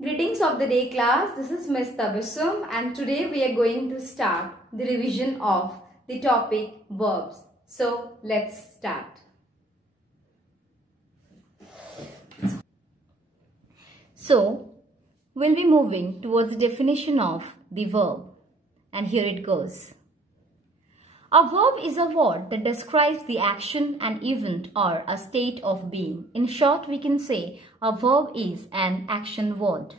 Greetings of the day class, this is Miss Tabassum and today we are going to start the revision of the topic verbs. So let's start. So we'll be moving towards the definition of the verb and here it goes. A verb is a word that describes the action, an event or a state of being. In short, we can say a verb is an action word.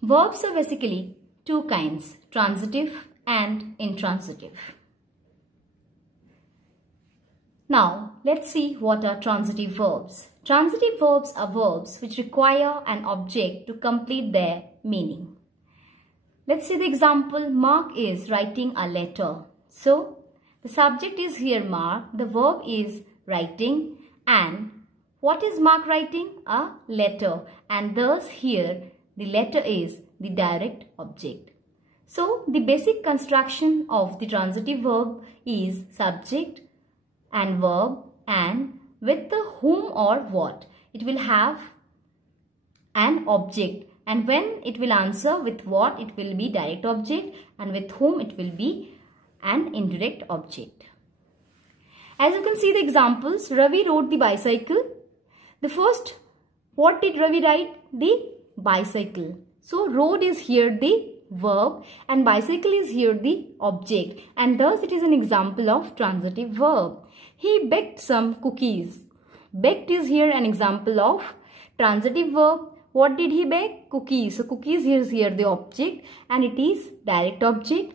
Verbs are basically two kinds, transitive and intransitive. Now, let's see what are transitive verbs. Transitive verbs are verbs which require an object to complete their meaning. Let's see the example. Mark is writing a letter. So, the subject is here Mark, the verb is writing, and what is Mark writing? A letter, and thus here the letter is the direct object. So, the basic construction of the transitive verb is subject and verb, and with the whom or what, it will have an object. And when it will answer with what, it will be direct object, and with whom it will be an indirect object. As you can see the examples, Ravi rode the bicycle. The first, what did Ravi ride? The bicycle. So rode is here the verb and bicycle is here the object, and thus it is an example of transitive verb. He baked some cookies. Baked is here an example of transitive verb. What did he bake? Cookies. So cookies is here the object and it is direct object.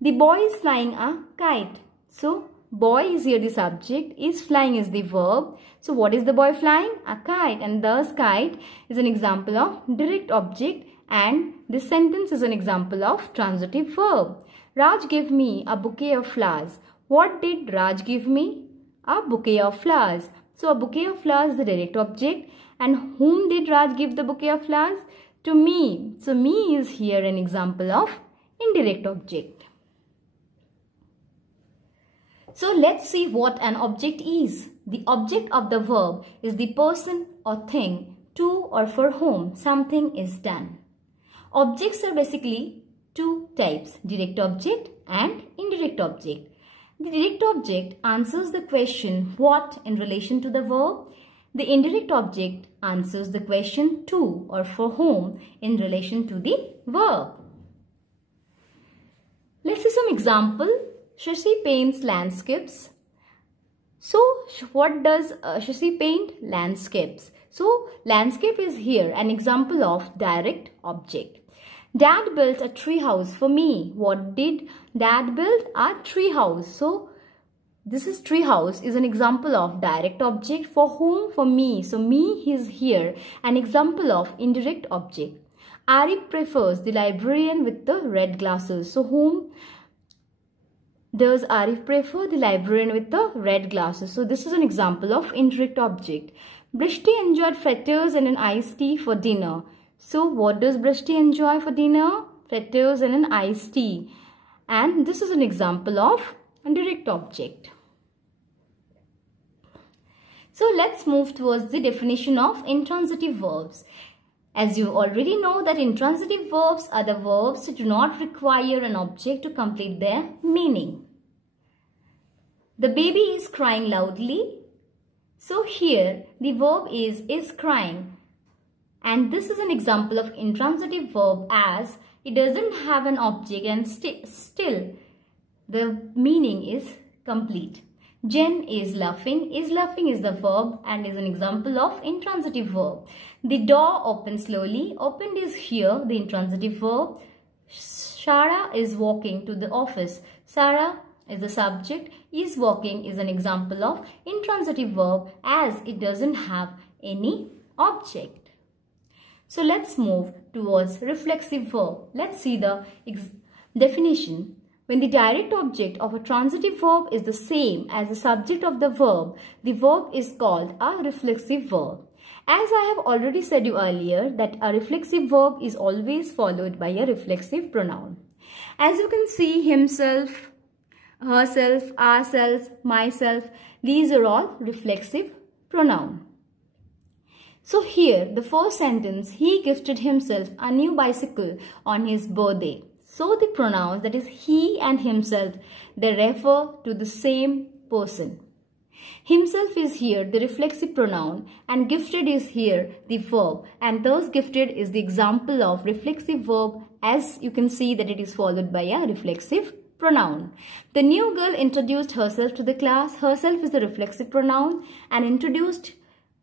The boy is flying a kite. So boy is here the subject, is flying is the verb. So what is the boy flying? A kite, and thus kite is an example of direct object, and this sentence is an example of transitive verb. Raj gave me a bouquet of flowers. What did Raj give me? A bouquet of flowers. So a bouquet of flowers is the direct object. And whom did Raj give the bouquet of flowers? To me. So me is here an example of indirect object. So let's see what an object is. The object of the verb is the person or thing to or for whom something is done. Objects are basically two types, direct object and indirect object. The direct object answers the question what in relation to the verb. The indirect object answers the question to or for whom in relation to the verb. Let's see some example. Shashi paints landscapes. So what does Shashi paint? Landscapes. So landscape is here an example of direct object. Dad built a tree house for me. What did Dad build? A tree house. So this is tree house is an example of direct object. For whom? For me. So me is here an example of indirect object. Arif prefers the librarian with the red glasses. So whom does Arif prefer? The librarian with the red glasses. So this is an example of indirect object. Brishti enjoyed fritters and an iced tea for dinner. So what does Brishti enjoy for dinner? Fritters and an iced tea. And this is an example of indirect object. So let's move towards the definition of intransitive verbs. As you already know that intransitive verbs are the verbs that do not require an object to complete their meaning. The baby is crying loudly. So here the verb is crying. And this is an example of intransitive verb as it doesn't have an object and still the meaning is complete. Jen is laughing. Is laughing is the verb and is an example of intransitive verb. The door opened slowly. Opened is here the intransitive verb. Shara is walking to the office. Sarah is the subject. Is walking is an example of intransitive verb as it doesn't have any object. So let's move towards reflexive verb. Let's see the definition. When the direct object of a transitive verb is the same as the subject of the verb is called a reflexive verb. As I have already said you earlier that a reflexive verb is always followed by a reflexive pronoun. As you can see, himself, herself, ourselves, myself, these are all reflexive pronoun. So here, the first sentence, he gifted himself a new bicycle on his birthday. So the pronouns, that is he and himself, they refer to the same person. Himself is here the reflexive pronoun and gifted is here the verb, and thus gifted is the example of reflexive verb, as you can see that it is followed by a reflexive pronoun. The new girl introduced herself to the class. Herself is the reflexive pronoun and introduced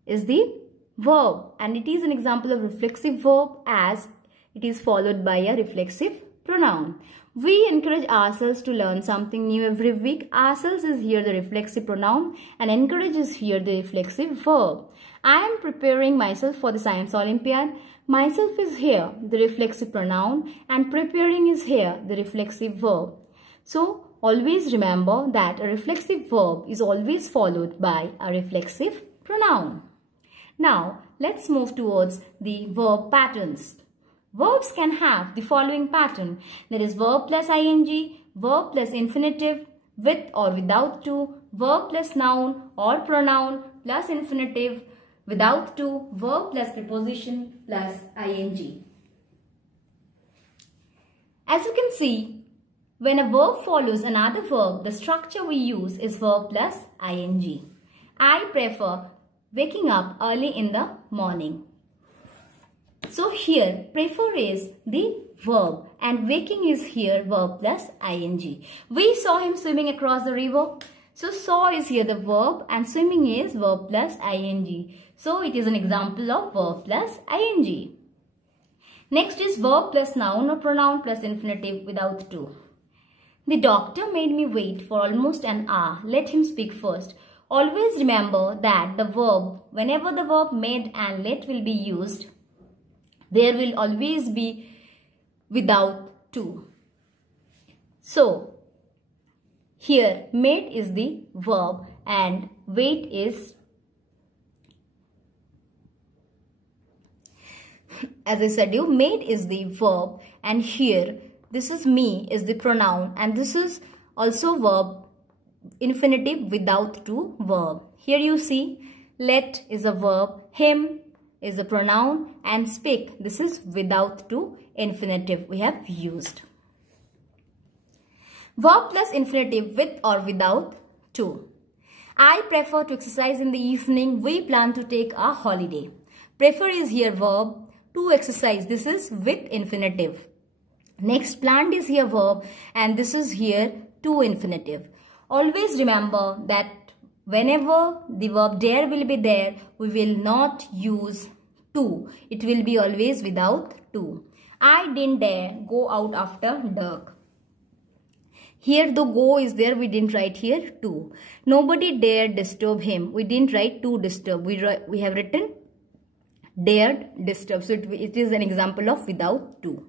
is the verb, and it is an example of reflexive verb as it is followed by a reflexive pronoun. We encourage ourselves to learn something new every week. Ourselves is here the reflexive pronoun and encourage is here the reflexive verb. I am preparing myself for the science Olympiad. Myself is here the reflexive pronoun and preparing is here the reflexive verb. So always remember that a reflexive verb is always followed by a reflexive pronoun. Now let's move towards the verb patterns. Verbs can have the following pattern, that is verb plus ing, verb plus infinitive, with or without to, verb plus noun or pronoun plus infinitive, without to, verb plus preposition plus ing. As you can see, when a verb follows another verb, the structure we use is verb plus ing. I prefer waking up early in the morning. So here, prefer is the verb and waking is here verb plus ing. We saw him swimming across the river. So saw is here the verb and swimming is verb plus ing. So it is an example of verb plus ing. Next is verb plus noun or pronoun plus infinitive without to. The doctor made me wait for almost an hour. Let him speak first. Always remember that the verb, whenever the verb made and let will be used, there will always be without to. So here made is the verb and wait is, as I said you, made is the verb and here this is me is the pronoun and this is also verb infinitive without to verb. Here you see let is a verb, him is a pronoun and speak, this is without to infinitive we have used. Verb plus infinitive with or without to. I prefer to exercise in the evening. We plan to take a holiday. Prefer is here verb, to exercise, this is with infinitive. Next, planned is here verb and this is here to infinitive. Always remember that whenever the verb dare will be there, we will not use to. It will be always without to. I didn't dare go out after dark. Here the go is there, we didn't write here to. Nobody dared disturb him. We didn't write to disturb. We have written dared disturb. So it is an example of without to.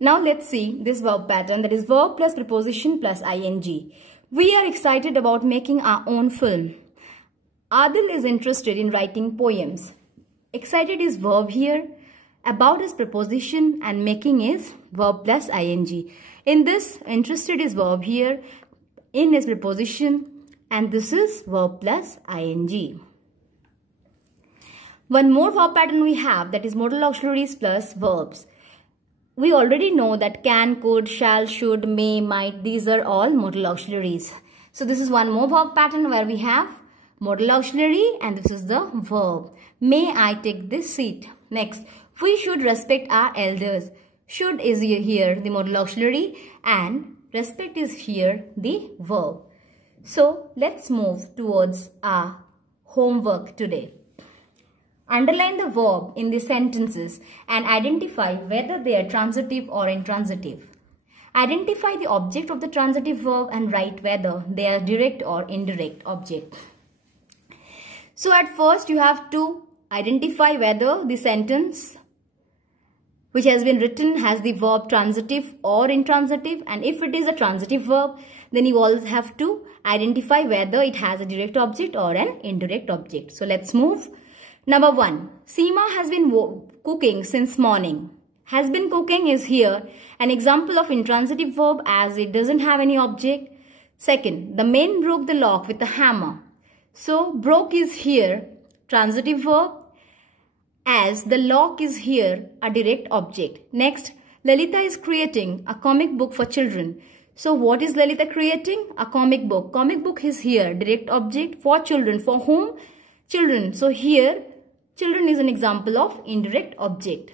Now let's see this verb pattern, that is verb plus preposition plus ing. We are excited about making our own film. Adil is interested in writing poems. Excited is verb here, about is preposition and making is verb plus ing. In this, interested is verb here, in is preposition and this is verb plus ing. One more verb pattern we have, that is modal auxiliaries plus verbs. We already know that can, could, shall, should, may, might, these are all modal auxiliaries. So this is one more verb pattern where we have modal auxiliary and this is the verb. May I take this seat? Next, we should respect our elders. Should is here the modal auxiliary and respect is here the verb. So let's move towards our homework today. Underline the verb in the sentences and identify whether they are transitive or intransitive. Identify the object of the transitive verb and write whether they are direct or indirect object. So at first you have to identify whether the sentence which has been written has the verb transitive or intransitive, and if it is a transitive verb then you also have to identify whether it has a direct object or an indirect object. So let's move. Number 1. Seema has been cooking since morning. Has been cooking is here an example of intransitive verb as it doesn't have any object. Second, the men broke the lock with a hammer. So broke is here transitive verb, as the lock is here a direct object. Next, Lalita is creating a comic book for children. So what is Lalita creating? A comic book. Comic book is here direct object. For children. For whom? Children. So here children is an example of indirect object.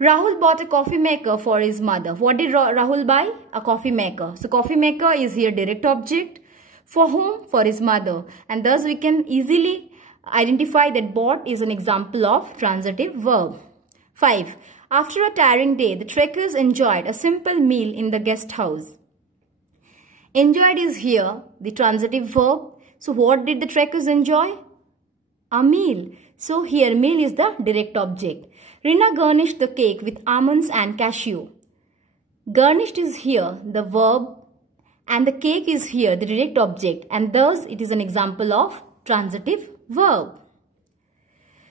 Rahul bought a coffee maker for his mother. What did Rahul buy? A coffee maker. So coffee maker is here direct object. For whom? For his mother. And thus we can easily identify that bought is an example of transitive verb. 5. After a tiring day, the trekkers enjoyed a simple meal in the guest house. Enjoyed is here the transitive verb. So what did the trekkers enjoy? A meal. So here meal is the direct object. Rina garnished the cake with almonds and cashew. Garnished is here the verb and the cake is here the direct object, and thus it is an example of transitive verb.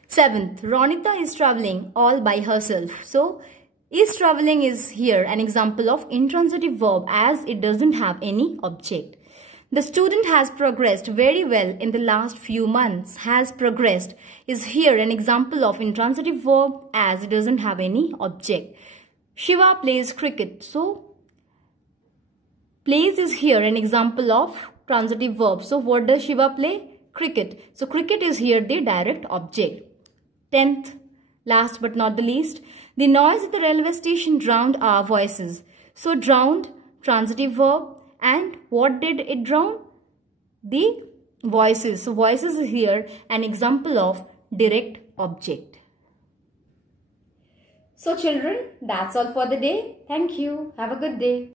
7th, Ronita is traveling all by herself. So, is traveling is here an example of intransitive verb as it doesn't have any object. The student has progressed very well in the last few months. Has progressed is here an example of intransitive verb as it doesn't have any object. Shiva plays cricket. So, plays is here an example of transitive verb. So, what does Shiva play? Cricket. So, cricket is here the direct object. 10th, last but not the least, the noise at the railway station drowned our voices. So, drowned, transitive verb, and what did it drown? The voices. So, voices is here an example of direct object. So, children, that's all for the day. Thank you. Have a good day.